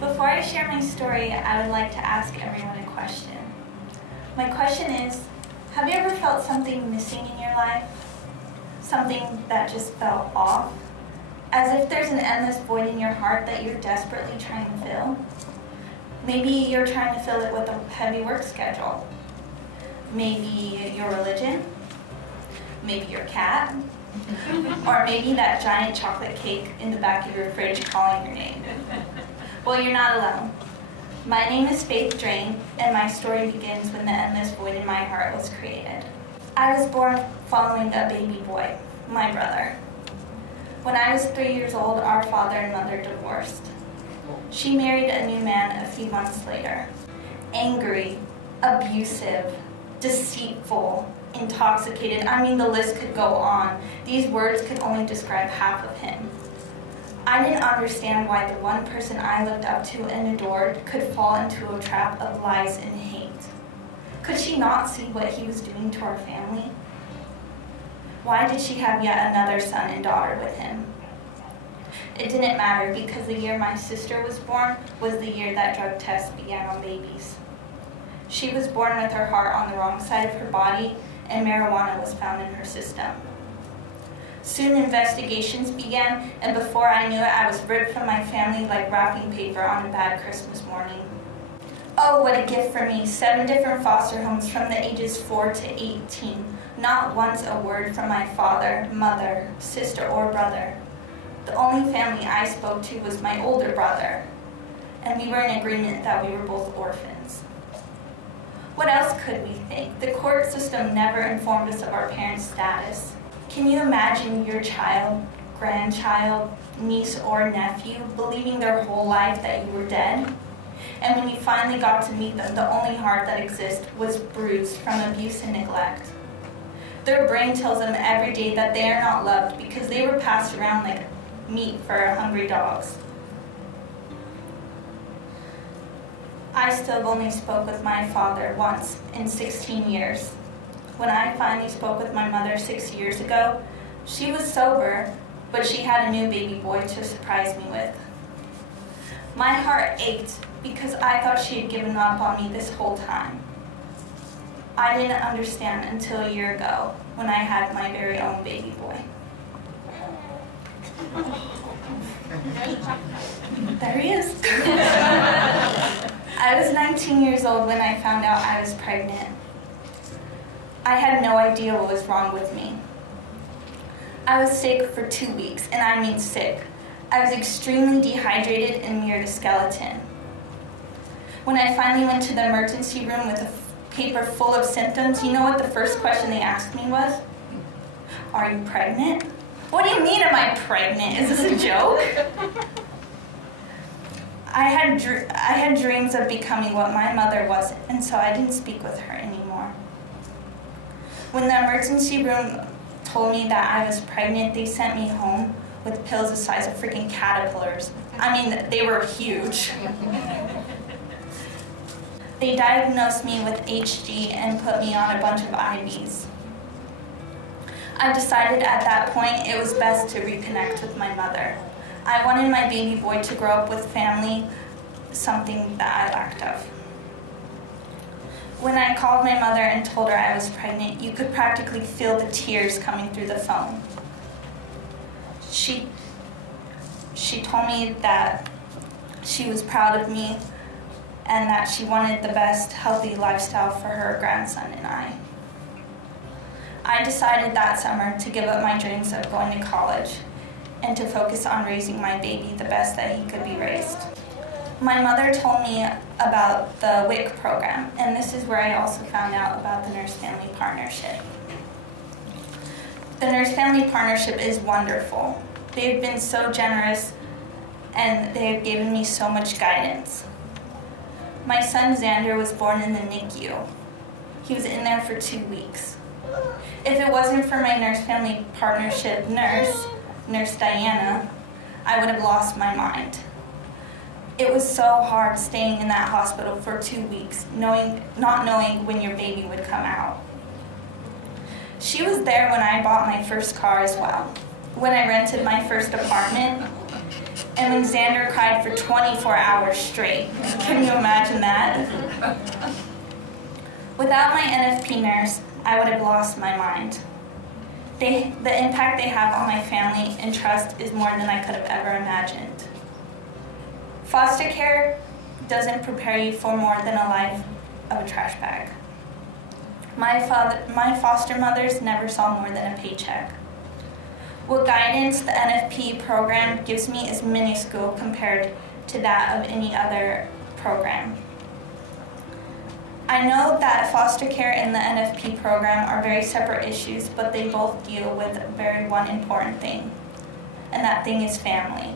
Before I share my story, I would like to ask everyone a question. My question is, have you ever felt something missing in your life? Something that just felt off? As if there's an endless void in your heart that you're desperately trying to fill? Maybe you're trying to fill it with a heavy work schedule. Maybe your religion. Maybe your cat. Or maybe that giant chocolate cake in the back of your fridge calling your name. Well, you're not alone. My name is Drane, and my story begins when the endless void in my heart was created. I was born following a baby boy, my brother. When I was 3 years old, our father and mother divorced. She married a new man a few months later. Angry, abusive, deceitful, intoxicated. I mean, the list could go on. These words could only describe half of him. I didn't understand why the one person I looked up to and adored could fall into a trap of lies and hate. Could she not see what he was doing to our family? Why did she have yet another son and daughter with him? It didn't matter because the year my sister was born was the year that drug tests began on babies. She was born with her heart on the wrong side of her body, and marijuana was found in her system. Soon investigations began, and before I knew it, I was ripped from my family like wrapping paper on a bad Christmas morning. Oh, what a gift for me. 7 different foster homes from the ages 4 to 18. Not once a word from my father, mother, sister, or brother. The only family I spoke to was my older brother, and we were in agreement that we were both orphans. What else could we think? The court system never informed us of our parents' status. Can you imagine your child, grandchild, niece, or nephew believing their whole life that you were dead? And when you finally got to meet them, the only heart that exists was bruised from abuse and neglect. Their brain tells them every day that they are not loved because they were passed around like meat for hungry dogs. I still only spoke with my father once in 16 years. When I finally spoke with my mother 6 years ago, she was sober, but she had a new baby boy to surprise me with. My heart ached because I thought she had given up on me this whole time. I didn't understand until a year ago when I had my very own baby boy. There he is. I was 19 years old when I found out I was pregnant. I had no idea what was wrong with me. I was sick for 2 weeks, and I mean sick. I was extremely dehydrated and near a skeleton. When I finally went to the emergency room with a paper full of symptoms, you know what the first question they asked me was? Are you pregnant? What do you mean, am I pregnant? Is this a joke? I had dreams of becoming what my mother was, and so I didn't speak with her anymore. When the emergency room told me that I was pregnant, they sent me home with pills the size of freaking caterpillars. I mean, they were huge. They diagnosed me with HD and put me on a bunch of IVs. I decided at that point it was best to reconnect with my mother. I wanted my baby boy to grow up with family, something that I lacked of. When I called my mother and told her I was pregnant, you could practically feel the tears coming through the phone. She told me that she was proud of me and that she wanted the best healthy lifestyle for her grandson and I. I decided that summer to give up my dreams of going to college and to focus on raising my baby the best that he could be raised. My mother told me about the WIC program, and this is where I also found out about the Nurse-Family Partnership. The Nurse-Family Partnership is wonderful. They've been so generous, and they have given me so much guidance. My son Xander was born in the NICU. He was in there for 2 weeks. If it wasn't for my Nurse-Family Partnership Nurse Diane, I would have lost my mind. It was so hard staying in that hospital for 2 weeks, not knowing when your baby would come out. She was there when I bought my first car as well, when I rented my first apartment, and when Xander cried for 24 hours straight. Can you imagine that? Without my NFP nurse, I would have lost my mind. The impact they have on my family and trust is more than I could have ever imagined. Foster care doesn't prepare you for more than a life of a trash bag. My foster mothers never saw more than a paycheck. What guidance the NFP program gives me is minuscule compared to that of any other program. I know that foster care and the NFP program are very separate issues, but they both deal with one important thing, and that thing is family.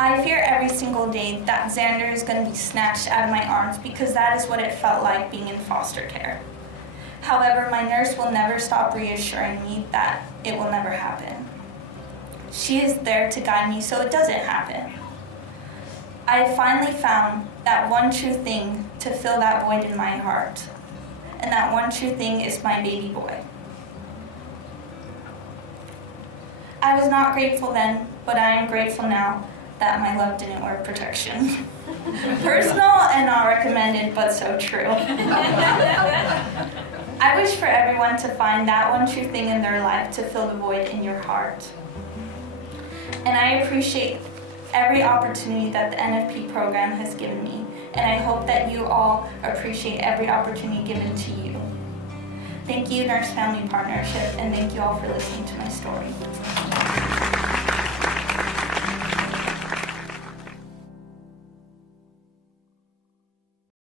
I fear every single day that Xander is going to be snatched out of my arms because that is what it felt like being in foster care. However, my nurse will never stop reassuring me that it will never happen. She is there to guide me so it doesn't happen. I have finally found that one true thing to fill that void in my heart, and that one true thing is my baby boy. I was not grateful then, but I am grateful now that my love didn't wear protection. Personal and not recommended, but so true. I wish for everyone to find that one true thing in their life to fill the void in your heart. And I appreciate every opportunity that the NFP program has given me, and I hope that you all appreciate every opportunity given to you. Thank you, Nurse Family Partnership, and thank you all for listening to my story.